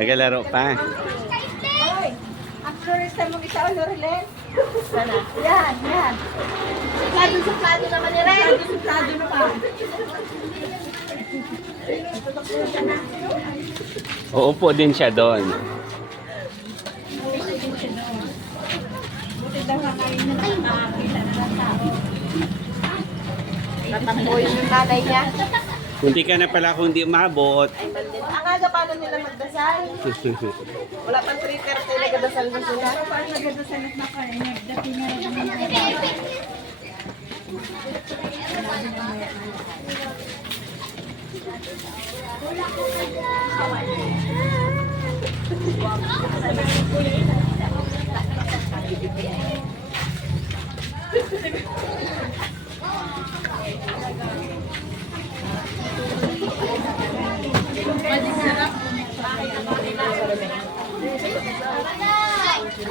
Nagalaro pa. Hoy, ang florista mo isa o Lorelen? Sana. Yan, yan. Suplado naman ni Ren. Suplado naman. Uupo din siya doon. Buti daw kakain na nakakita na lang tao. Natakbo yung nanay niya. Kunti ka na pala kung di umabot. Ang aga paano nila magdasal? Wala pang 3:30 nagdasal na sila. Paano nagdasal na kayo? Nagdating na lang.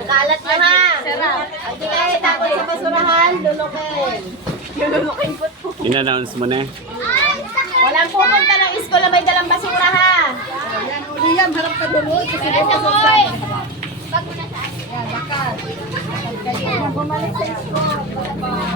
Kalat na ha. Hindi kayo tapos sa basurahan, lulukin. Lulukin po. In-announce mo na. Walang pupunta ng school na may dalang basura ha. Yan, uli yan, harap ka doon. Kasi boy! Yan, bakal. Bumalik sa school.